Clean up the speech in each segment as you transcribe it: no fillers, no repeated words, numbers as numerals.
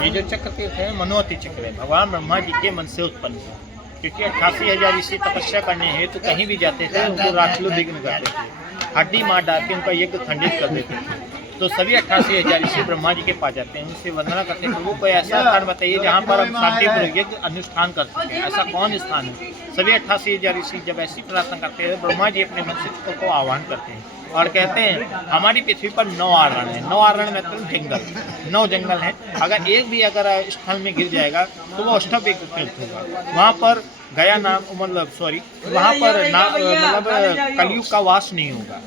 ये जो चक्र तीर्थ है मनोअति चक्र है, भगवान ब्रह्मा जी के मन से उत्पन्न है। क्योंकि 88,000 ऋषि तपस्या करने हेतु तो कहीं भी जाते थे, उनको राक्षस विघ्न करते थे, हड्डी मार डाल के उनका यज्ञ खंडित कर देते थे। तो सभी 88,000 ऋषि ब्रह्मा जी के पास जाते हैं, उनसे वंदना करते हैं, प्रभु कोई ऐसा स्थान बताइए जहाँ पर हम शांतिपूर्वक यज्ञ अनुष्ठान कर सकें, ऐसा कौन स्थान है। सभी 88,000 ऋषि जब ऐसी प्रार्थना करते हैं, ब्रह्मा जी अपने मन से को आह्वान करते हैं और कहते हैं हमारी पृथ्वी पर 9 आरण है। 9 आरण मतलब जंगल, 9 जंगल हैं। अगर एक भी अगर स्थल में गिर जाएगा तो वो अष्टविक तीर्थ होगा। वहाँ पर गया नाम वहाँ पर मतलब कलयुग का वास नहीं होगा।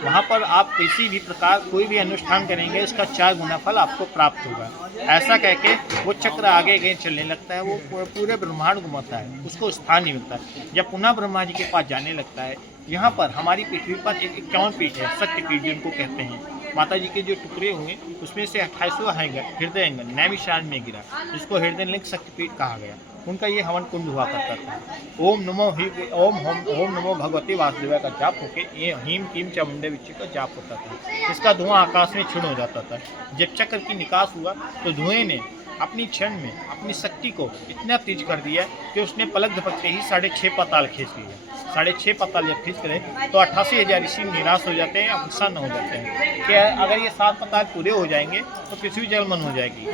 वहाँ पर आप किसी भी प्रकार कोई भी अनुष्ठान करेंगे, इसका 4 गुना फल आपको प्राप्त होगा। ऐसा कह के वो चक्र आगे आगे चलने लगता है, वो पूरे ब्रह्मांड घुमाता है, उसको स्थान नहीं मिलता। जब पुनः ब्रह्मा जी के पास जाने लगता है, यहाँ पर हमारी पृथ्वी पर एक 51 पीठ है, शक्तिपीठ जिनको कहते हैं। माता जी के जो टुकड़े हुए उसमें से 28वां हृदय अंगन नैमिषारण्य में गिरा, जिसको हृदय लिंग शक्तिपीठ कहा गया। उनका ये हवन कुंड हुआ करता था। ओम नमो भगवती वासुदेव का जाप होके ये हीम कीम चामुंडे विच्चे का जाप होता था। इसका धुआं आकाश में क्षीण हो जाता था। जब चक्र की निकास हुआ तो धुएं ने अपनी क्षण में अपनी शक्ति को इतना तेज कर दिया कि उसने पलक झपकते ही 6.5 पाताल खींच लिए। 6.5 पाताल जब खींच करें तो 88,000 ऋषि निराश हो जाते हैं, प्रसन्न हो जाते हैं कि अगर ये 7 पाताल पूरे हो जाएंगे तो पृथ्वी जलमन हो जाएगी,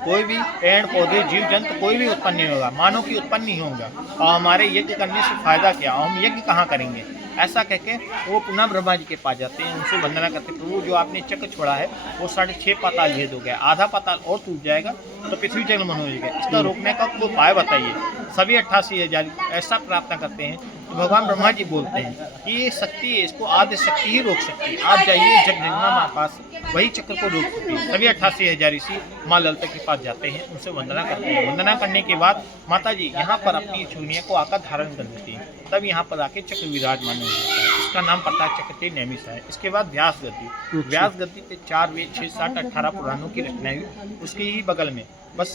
कोई भी पेड़ पौधे जीव जंतु कोई भी उत्पन्न नहीं होगा, मानव की उत्पन्न नहीं होगा, और हमारे यज्ञ करने से फायदा क्या, हम यज्ञ कहाँ करेंगे। ऐसा कहके वो पुनः ब्रह्मा जी के पास जाते हैं, उनसे वंदना करते हैं, प्रभु जो आपने चक्र छोड़ा है वो 6.5 पाताल भेद हो गया, आधा पाताल और टूट जाएगा तो पृथ्वी जलमन हो जाएगा, इसका रोकने का कोई उपाय बताइए। सभी 88,000 ऐसा प्रार्थना करते हैं तो भगवान ब्रह्मा जी बोलते हैं कि ये शक्ति है, इसको आद्य शक्ति ही रोक सकती है, आप जाइए जगदम्बा माँ पास, वही चक्र को रोक सकती है। सभी 88,000 ऋषि माँ ललिता के पास जाते हैं, उनसे वंदना करते हैं। वंदना करने के बाद माता जी यहाँ पर अपनी चूनिया को आकर धारण कर देती हैं, तब यहाँ पर आके चक्र विराजमान हो जाता है। इसका नाम पड़ता है चक्रतीर्थ नैमिषा है। इसके बाद व्यास गद्दी पे 4 वेद 6 7 18 पुराणों की रचनाएं हुई। उसके ही बगल में बस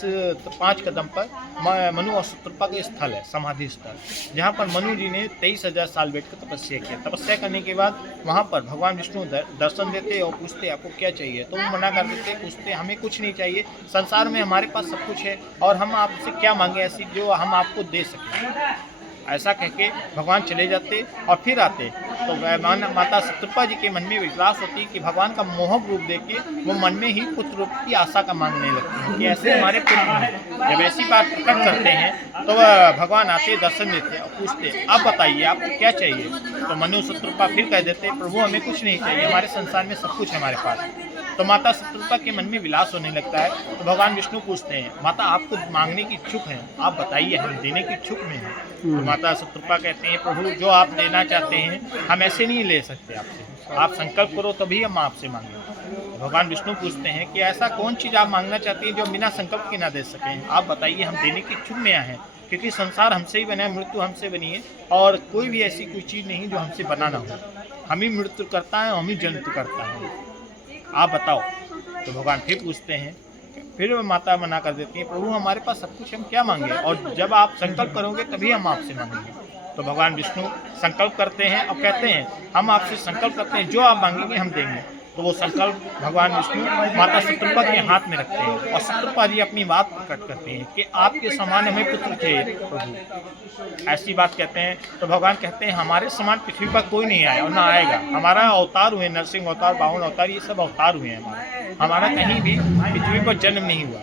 5 कदम पर मनु और शत्रुपा का स्थल है, समाधि स्थल, जहाँ पर मनु जी ने 23,000 साल बैठ कर तपस्या किया। तपस्या करने के बाद वहाँ पर भगवान विष्णु दर्शन देते और पूछते आपको क्या चाहिए, तो वो मना कर देते, पूछते हमें कुछ नहीं चाहिए, संसार में हमारे पास सब कुछ है और हम आपसे क्या मांगे ऐसी जो हम आपको दे सकें। ऐसा कह के भगवान चले जाते और फिर आते तो माता शत्रुपा जी के मन में विश्वास होती कि भगवान का मोहक रूप देख के वो मन में ही पुत्र रूप की आशा का मांगने लगती हैं कि ऐसे हमारे पुत्र हैं। जब ऐसी बात प्रकट करते हैं तो भगवान आते दर्शन देते और पूछते अब बताइए आपको क्या चाहिए। तो मनु शत्रुपा फिर कह देते प्रभु हमें कुछ नहीं चाहिए, हमारे संसार में सब कुछ है हमारे पास। तो माता शत्रुपा के मन में विलास होने लगता है तो भगवान विष्णु पूछते हैं माता आपको मांगने की इच्छुक हैं, आप बताइए हम देने की इच्छुक में हैं। तो माता शत्रुपा कहते हैं प्रभु जो आप देना चाहते हैं हम ऐसे नहीं ले सकते आपसे, आप संकल्प करो तभी हम आपसे मांगें। भगवान विष्णु पूछते हैं कि ऐसा कौन चीज़ आप मांगना चाहती हैं जो बिना संकल्प के ना दे सकें, आप बताइए हम देने की इच्छुक में आए हैं, क्योंकि संसार हमसे ही बना है, मृत्यु हमसे बनी है और कोई भी ऐसी कोई चीज़ नहीं जो हमसे बना ना हो। हम ही मृत्यु करता है, हम ही जन्म करता है, आप बताओ। तो भगवान फिर पूछते हैं, फिर माता मना कर देती है प्रभु हमारे पास सब कुछ हम क्या मांगे, और जब आप संकल्प करोगे तभी हम आपसे मांगेंगे। तो भगवान विष्णु संकल्प करते हैं और कहते हैं हम आपसे संकल्प करते हैं जो आप मांगेंगे हम देंगे। तो वो संकल्प भगवान विष्णु माता शत्रुपा के हाथ में रखते हैं और शत्रुपा जी अपनी बात प्रकट करते हैं कि आपके समान हमें पुत्र चाहिए प्रभु, ऐसी बात कहते हैं। तो भगवान कहते हैं हमारे समान पृथ्वी पर कोई नहीं आया और ना आएगा, हमारा अवतार हुए नरसिंह अवतार, बावन अवतार, ये सब अवतार हुए हैं, हमारा कहीं भी पृथ्वी पर जन्म नहीं हुआ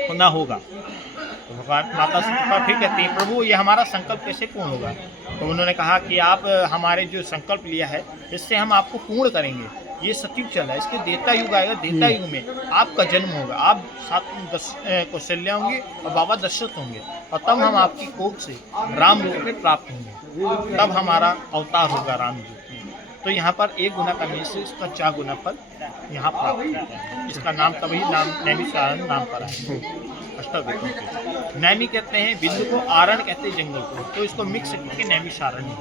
तो ना होगा। तो भगवान माता शत्रुपा फिर कहती है प्रभु ये हमारा संकल्प कैसे पूर्ण होगा। तो उन्होंने कहा कि आप हमारे जो संकल्प लिया है इससे हम आपको पूर्ण करेंगे। ये सतयुग चल रहा है, इसके देता युग आएगा, देता युग में आपका जन्म होगा, आप 7 कौशल्या होंगे और बाबा दशरथ होंगे और तब हम आपकी कोख से राम रूप में प्राप्त होंगे, तब हमारा अवतार होगा राम रूप में। तो यहाँ पर 1 गुना करने से इसका 4 गुना फल यहाँ प्राप्त होता है। इसका नाम तभी नाम नैमिषारण्य नाम पड़ा है। अष्टवेदों के नैमी कहते हैं बिंदु को, आरण कहते हैं जंगल को, तो इसको मिक्स करके नैमिषारण्य।